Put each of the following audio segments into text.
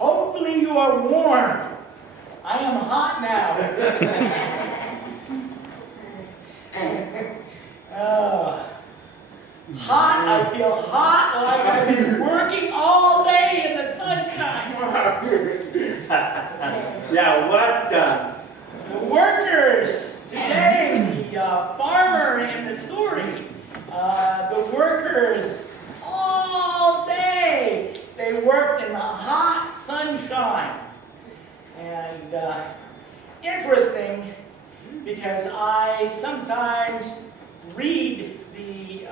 Hopefully you are warm. I am hot now. Hot, I feel hot like I've been working all day in the sunshine. Yeah, what done? The workers today, the farmer in the story, the workers all day, they worked in the hot sunshine. And interesting, because I sometimes read the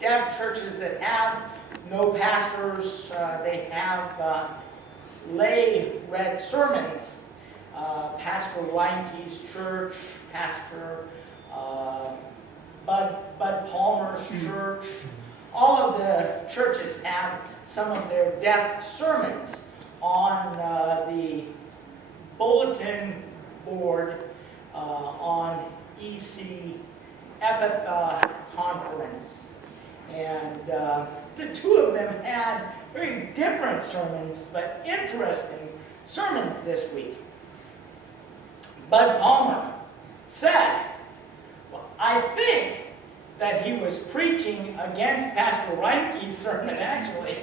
deaf churches that have no pastors, they have lay-read sermons. Pastor Reinke's church, Pastor Bud Palmer's church, all of the churches have some of their deaf sermons on the bulletin board on EC Epitha conference. And the two of them had very different sermons, but interesting sermons this week. Bud Palmer said, well, I think that he was preaching against Pastor Reinke's sermon, actually.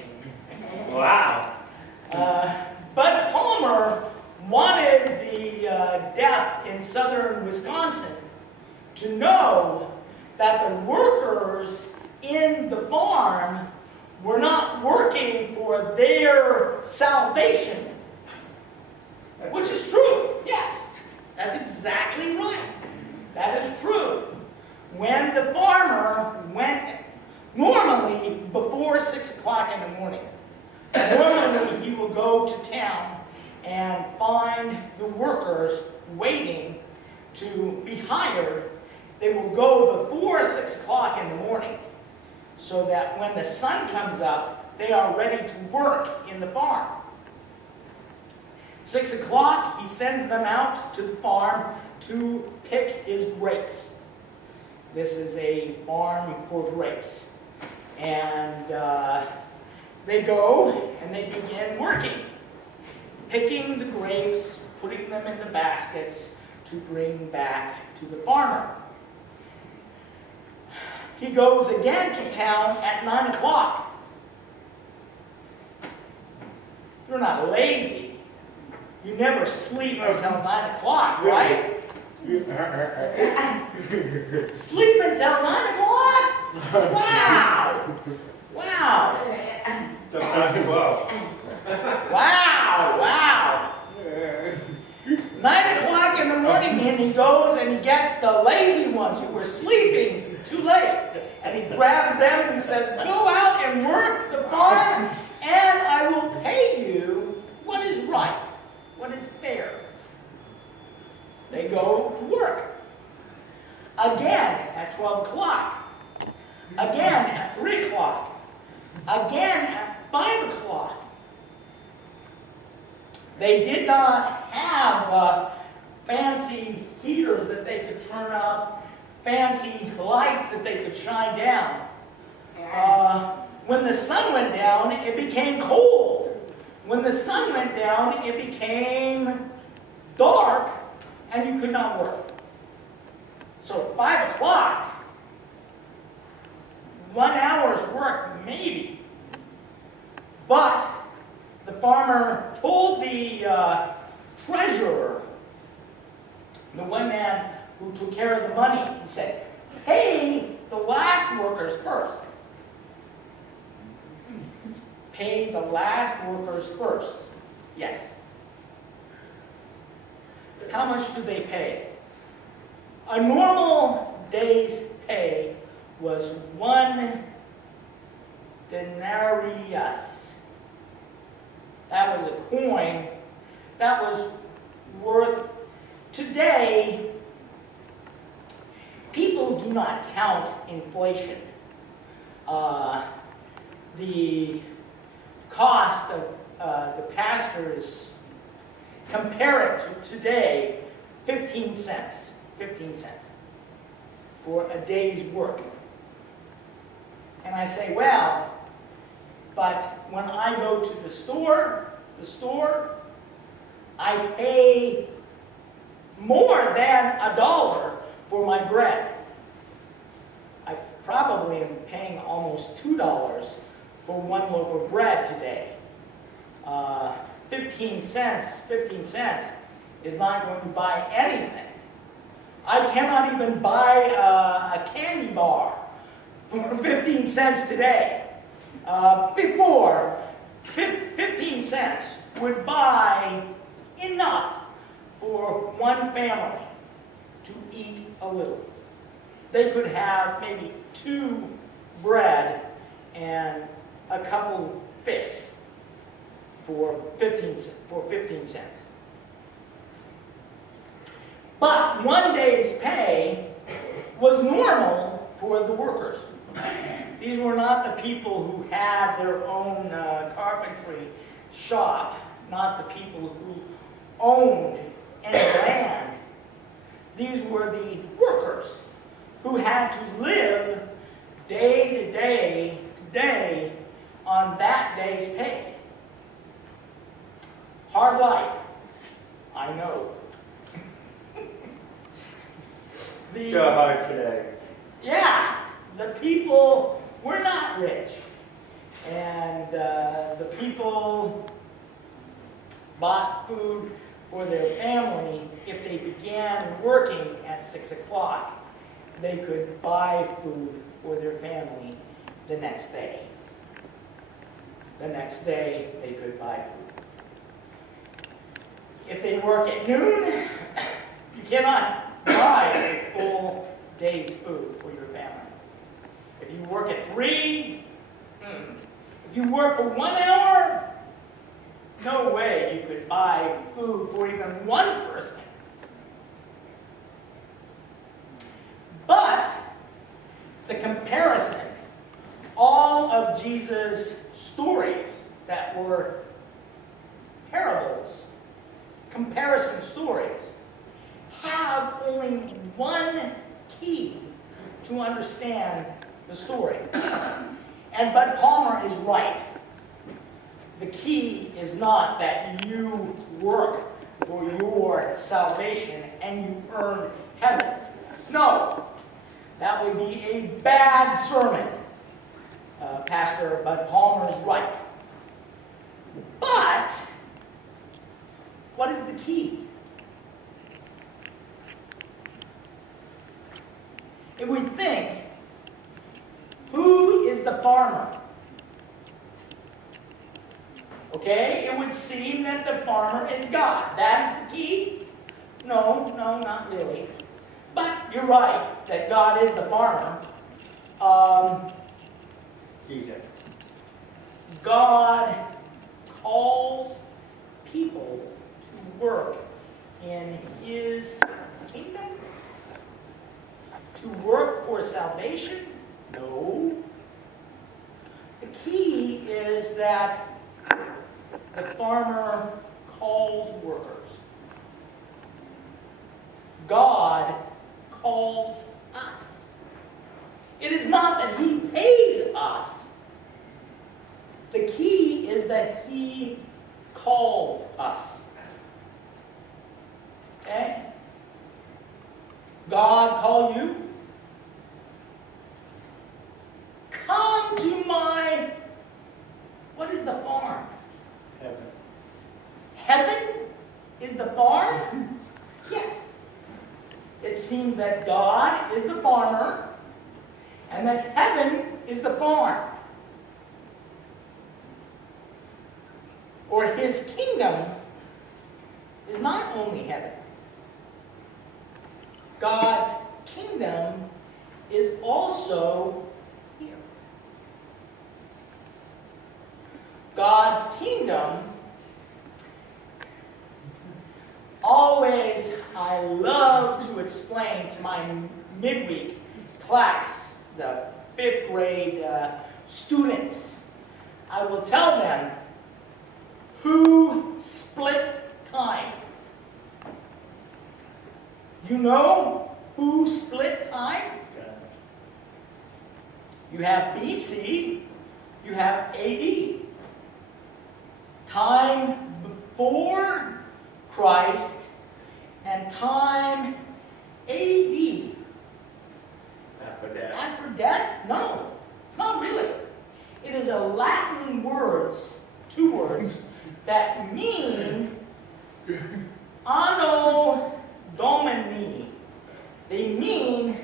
Wow. Bud Palmer wanted the deaf in southern Wisconsin to know that the workers in the farm were not working for their salvation. Which is true, yes. That's exactly right. That is true. When the farmer went, normally before 6 o'clock in the morning, normally he will go to town and find the workers waiting to be hired. They will go before 6 o'clock in the morning so that when the sun comes up, they are ready to work in the farm. 6 o'clock, he sends them out to the farm to pick his grapes. This is a farm for grapes. And they go and they begin working, picking the grapes, putting them in the baskets to bring back to the farmer. He goes again to town at 9 o'clock. You're not lazy. You never sleep until 9 o'clock, right? Sleep until 9 o'clock? Wow! Wow! Sometimes 12. Wow! Wow! 9 o'clock in the morning, and he goes and he gets the lazy ones who were sleeping too late. And he grabs them and he says, go out and work the farm, and I will pay you what is right, what is fair. They go to work. Again at 12 o'clock. Again at 3 o'clock. Again at 5 o'clock. They did not have fancy heaters that they could turn up, fancy lights that they could shine down. When the sun went down, it became cold. When the sun went down, it became dark, and you could not work. So at 5 o'clock, 1 hour's work, maybe. But the farmer told the treasurer, the one man who took care of the money, he said, pay the last workers first. Pay the last workers first. Yes. How much do they pay? A normal day's pay was 1 denarius. That was a coin that was worth, today, people do not count inflation. The cost of the pastors, compare it to today, 15 cents. 15 cents for a day's work. And I say, well, but when I go to the store, the store, I pay more than $1 for my bread. I probably am paying almost $2 for one loaf of bread today. 15 cents is not going to buy anything. I cannot even buy a candy bar for 15 cents today. Before, 15 cents would buy enough for one family to eat a little. They could have maybe 2 bread and a couple fish for 15 cents. But one day's pay was normal for the workers. These were not the people who had their own carpentry shop, not the people who owned any land. These were the workers who had to live day to day on that day's pay. Hard life, I know. So hard today. Yeah, the people were not rich. And the people bought food for their family. If they began working at 6 o'clock, they could buy food for their family the next day. The next day, they could buy food. If they work at noon, you cannot buy a full day's food for your family. If you work at 3, if you work for 1 hour, no way you could buy food for even one person. But the comparison, all of Jesus' stories that were parables, comparison stories, have only one key to understand the story. And Bud Palmer is right. The key is not that you work for your salvation and you earn heaven. No, that would be a bad sermon. Pastor Bud Palmer is right. But what is the key? If we think, who is the farmer? Okay, it would seem that the farmer is God. That is the key? No, not really. But you're right that God is the farmer. God calls people to work in His kingdom? To work for salvation? No. The key is that the farmer calls workers. God calls us. It is not that He pays us. The key is that He calls us. Okay? God call you? Come to my, what is the farm? Heaven. Heaven is the farm? Yes. It seems that God is the farmer, and that heaven is the farm. Or His kingdom is not only heaven. God's kingdom is also here. God's kingdom, always I love to explain to my midweek class, the 5th grade students, I will tell them who split time. You know who split time? You have BC, you have AD. Time before Christ and time AD. After that. After death? No, it's not really. It is a Latin words, two words, that mean Anno Domini. They mean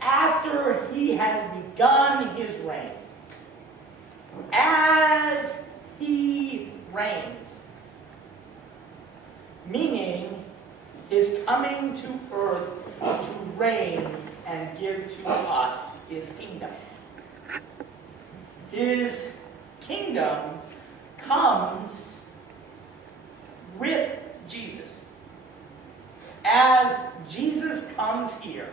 after he has begun his reign. As he reigns. Meaning his coming to earth to reign and give to us his kingdom. His kingdom comes with Jesus. As Jesus comes here,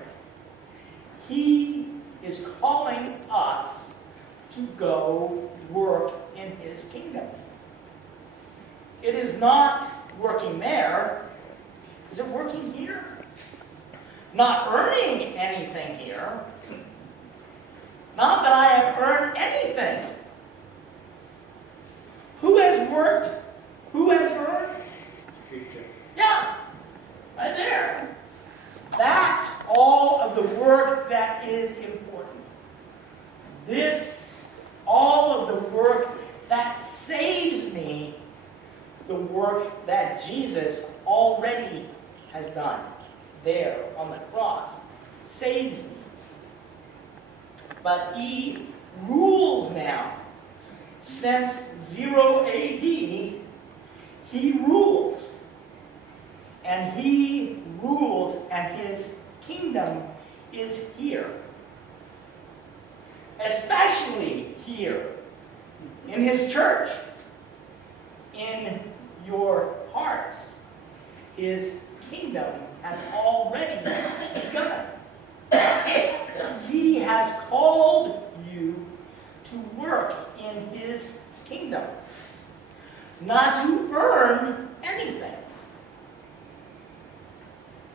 he is calling us to go work in his kingdom. It is not working there. Is it working here? Not earning anything here. Not that I have earned anything. Who has worked? Who has earned? Yeah, right there. That's all of the work that is important. All of the work that saves me, the work that Jesus already has done there on the cross, saves me. But he rules now. Since 0 AD, he rules. And he rules, and his kingdom is here. Especially here, in his church, in your hearts. His kingdom has already begun. He has called you to work in his kingdom, not to earn anything.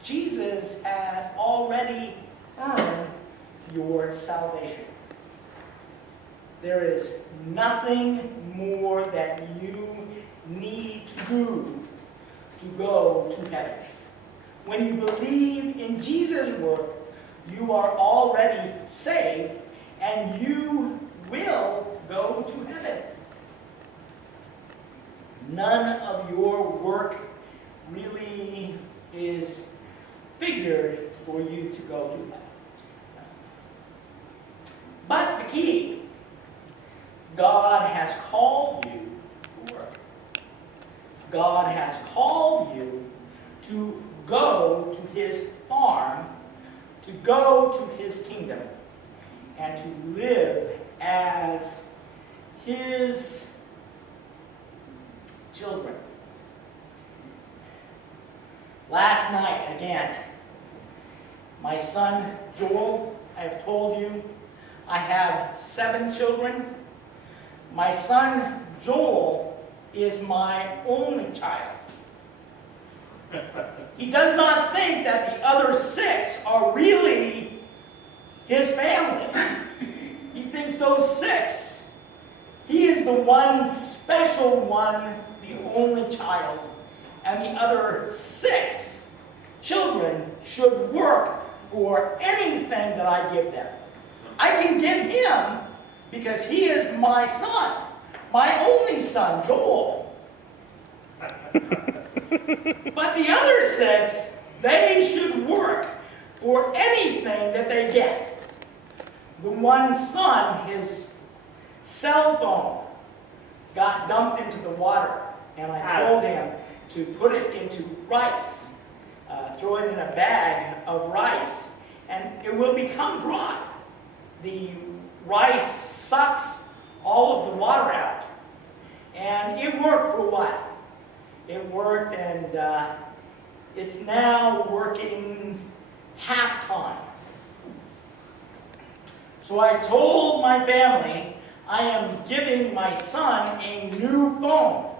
Jesus has already earned your salvation. There is nothing more that you need to do to go to heaven. When you believe in Jesus' work, you are already saved, and you will go to heaven. None of your work really is figured for you to go to heaven. But the key, God has called you to work. God has called you to go to his farm, to go to his kingdom, and to live as his children. Last night, again, my son Joel, I have told you, I have 7 children. My son Joel is my only child. He does not think that the other 6 are really his family. He thinks those 6, he is the one special one, the only child, and the other 6 children should work for anything that I give them. I can give him because he is my son, my only son, Joel. But the other 6, they should work for anything that they get. The one son, his cell phone got dumped into the water, and I told him to put it into rice, throw it in a bag of rice, and it will become dry. The rice sucks all of the water out. And it worked for a while. It worked, and it's now working half-time. So I told my family I am giving my son a new phone.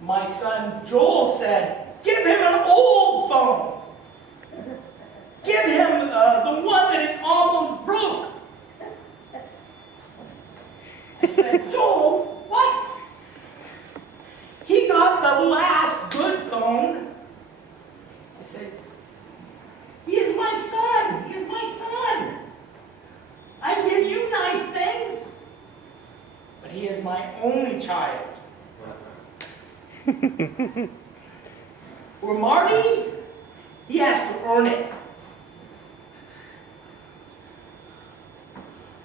My son Joel said, "Give him an old phone. Give him the one that is almost broke." I said, "Joel, what?" he is my only child. For Marty, he has to earn it.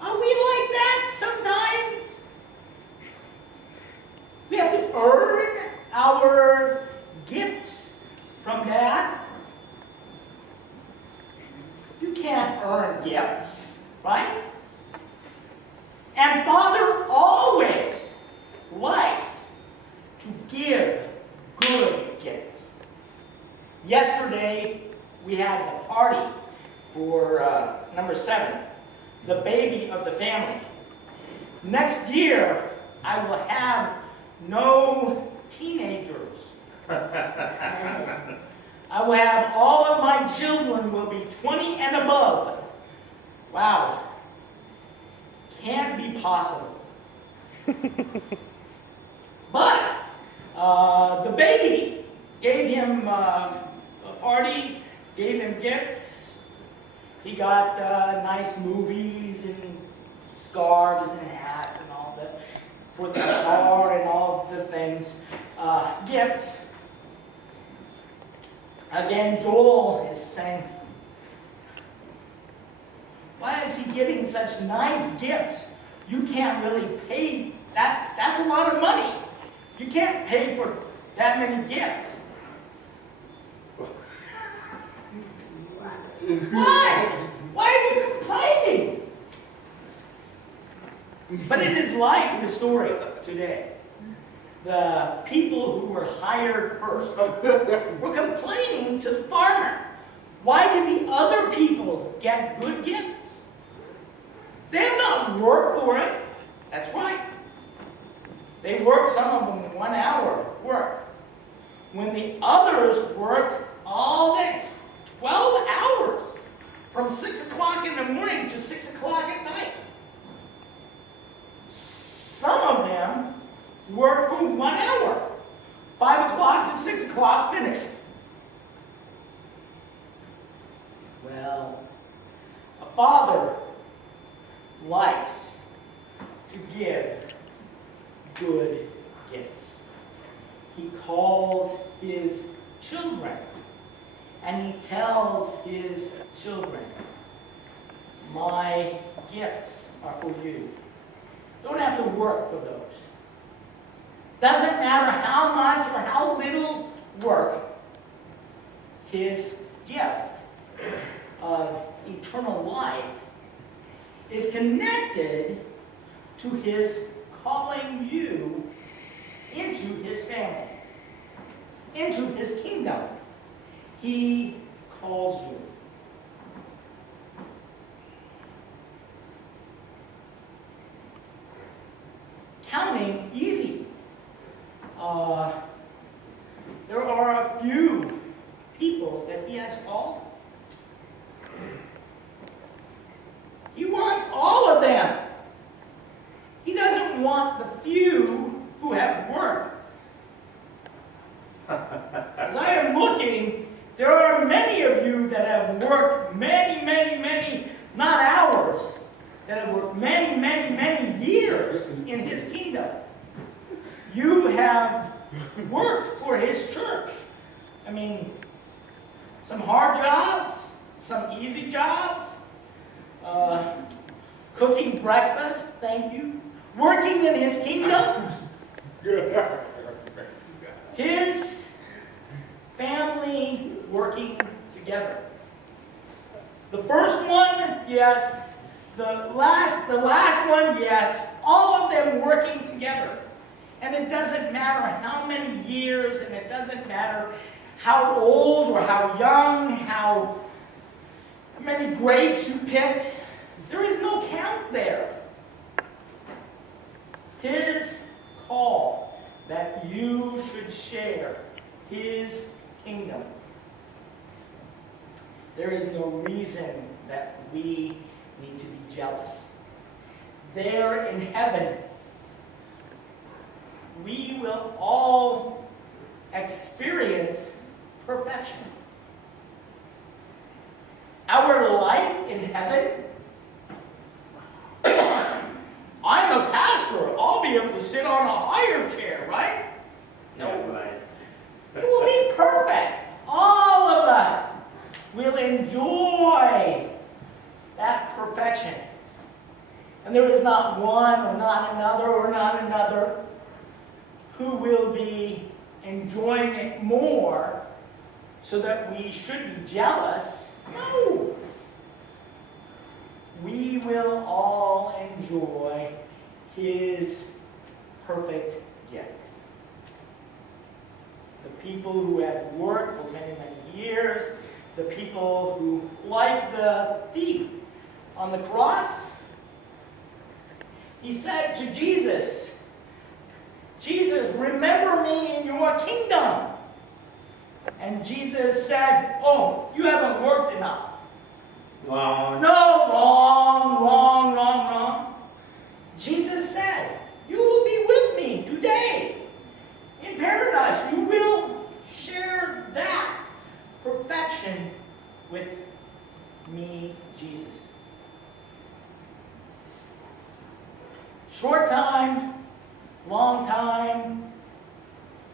Are we like that sometimes? We have to earn our gifts from Dad. You can't earn gifts, right? And Father always likes to give good gifts. Yesterday, we had the party for number 7, the baby of the family. Next year, I will have no teenagers. I will have all of my children will be 20 and above. Wow. Can't be possible. But the baby gave him a party, gave him gifts. He got nice movies and scarves and hats and all that for the car and all the things. Gifts. Again, Joel is saying, why is he getting such nice gifts? You can't really pay that. That's a lot of money. You can't pay for that many gifts. Why? Why are you complaining? But it is like the story today. The people who were hired first were complaining to the farmer. Why do the other people get good gifts? They have not worked for it. That's right. They worked, some of them, 1 hour work. When the others worked all day, 12 hours, from 6 o'clock in the morning to 6 o'clock at night. Some of them worked for 1 hour, 5 o'clock to 6 o'clock, finished. Well, a father likes to give good gifts. He calls his children and he tells his children, my gifts are for you. Don't have to work for those. Doesn't matter how much or how little work. His gift of eternal life is connected to his calling you into his family, into his kingdom. He calls you. Counting easy. There are a few people that he has called. He wants all of them. He doesn't want the few who have worked. As I am looking, there are many of you that have worked many, not hours, that have worked many years in his kingdom. You have worked for his church. I mean, some hard jobs, some easy jobs, cooking breakfast, thank you, working in his kingdom, his family working together. The first one, yes. The last one, yes. All of them working together. And it doesn't matter how many years, and it doesn't matter how old or how young, how many grapes you picked. There is no count there. His call that you should share his kingdom. There is no reason that we need to be jealous. There in heaven, we will all experience perfection. Our life in heaven, I'm a pastor. I'll be a there is not one or not another who will be enjoying it more so that we should be jealous. No. We will all enjoy his perfect gift. The people who have worked for many, many years, the people who, like the thief on the cross, he said to Jesus, Jesus, remember me in your kingdom. And Jesus said, oh, you haven't worked enough. Wrong. No, wrong. Jesus said, you will be with me today in paradise. You will share that perfection with me, Jesus. Short time, long time,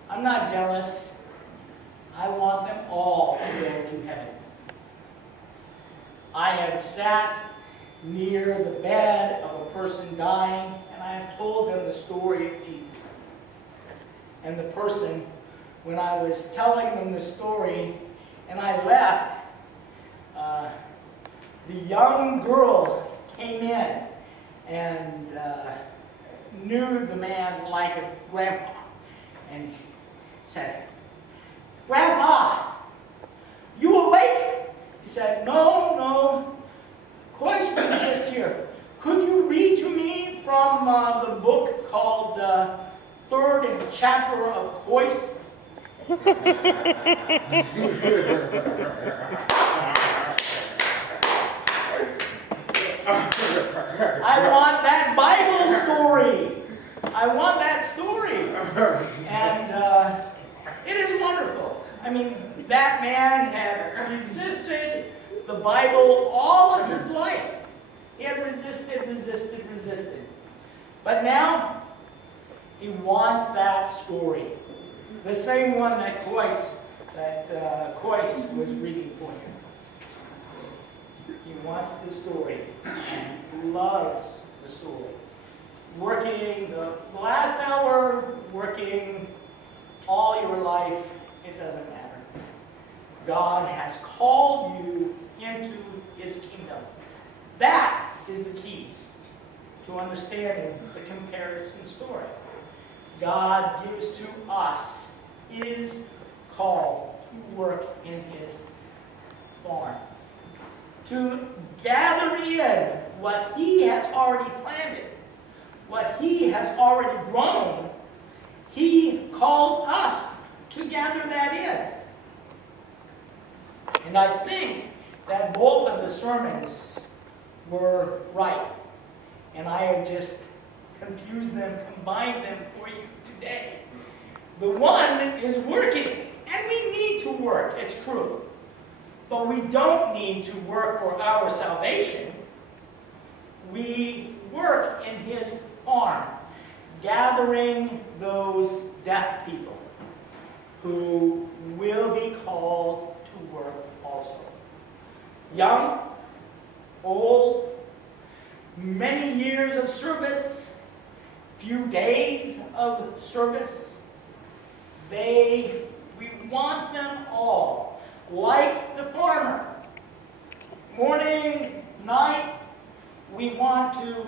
I'm not jealous. I want them all to go to heaven. I have sat near the bed of a person dying, and I have told them the story of Jesus. And the person, when I was telling them the story, and I left, the young girl came in and knew the man like a grandpa, and said, Grandpa, you awake? He said, no, Christ was just here. Could you read to me from the book called Third Chapter of Christ? I want that Bible story. I want that story. And it is wonderful. I mean, that man had resisted the Bible all of his life. He had resisted. But now, he wants that story. The same one that Christ was reading for him. He wants the story and loves the story. Working the last hour, working all your life, it doesn't matter. God has called you into his kingdom. That is the key to understanding the comparison story. God gives to us his call to work in his farm, to gather in what he has already planted, what he has already grown. He calls us to gather that in. And I think that both of the sermons were right. And I have just confused them, combined them for you today. The one is working, and we need to work, it's true. But we don't need to work for our salvation. We work in his farm, gathering those deaf people who will be called to work also. Young, old, many years of service, few days of service. We want them all, like the farmer. Morning, night, we want to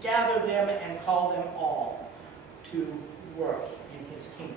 gather them and call them all to work in his kingdom.